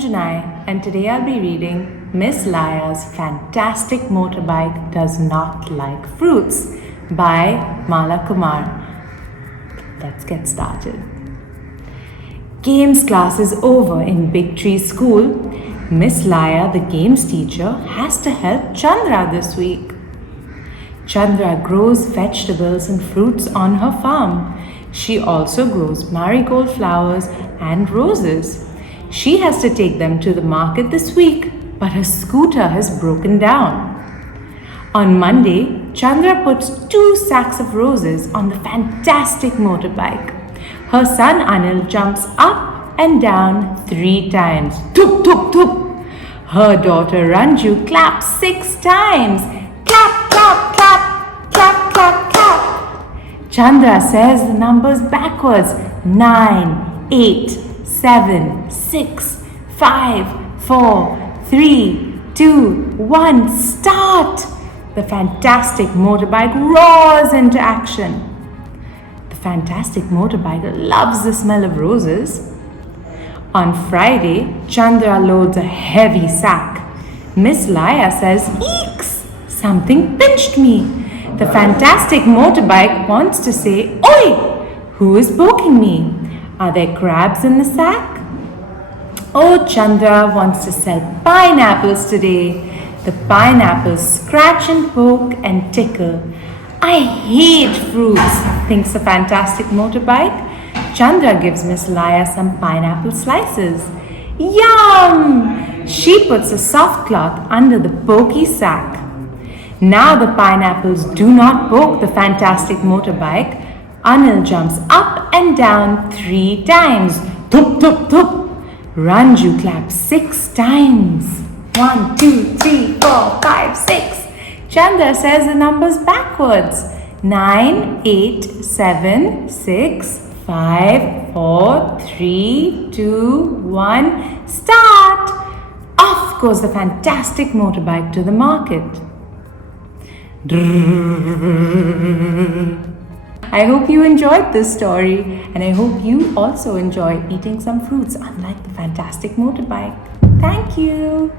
Jenai, and today I'll be reading Miss Laya's Fantastic Motorbike Does Not Like Fruits by Mala Kumar. Let's get started. Games class is over in Big Tree School. Miss Laya, the games teacher, has to help Chandra this week. Chandra grows vegetables and fruits on her farm. She also grows marigold flowers and roses. She has to take them to the market this week, but her scooter has broken down. On Monday, Chandra puts 2 sacks of roses on the fantastic motorbike. Her son Anil jumps up and down 3 times. Tup, tup, tup. Her daughter Ranju claps 6 times. Clap, clap, clap, clap, clap, clap. Chandra says the numbers backwards. 9, 8, 7, 6, 5, 4, 3, 2, 1, start! The fantastic motorbike roars into action. The fantastic motorbike loves the smell of roses. On Friday, Chandra loads a heavy sack. Miss Laya says, "Eeks! Something pinched me." The fantastic motorbike wants to say, "Oi! Who is poking me? Are there crabs in the sack?" Oh, Chandra wants to sell pineapples today. The pineapples scratch and poke and tickle. "I hate fruits," thinks the fantastic motorbike. Chandra gives Miss Laya some pineapple slices. Yum! She puts a soft cloth under the pokey sack. Now the pineapples do not poke the fantastic motorbike. Anil jumps up and down 3 times. Thup, thup, thup. Ranju claps 6 times. 1, 2, 3, 4, 5, 6. Chandra says the numbers backwards. 9, 8, 7, 6, 5, 4, 3, 2, 1. Start! Off goes the fantastic motorbike to the market. I hope you enjoyed this story, and I hope you also enjoy eating some fruits unlike the fantastic motorbike. Thank you.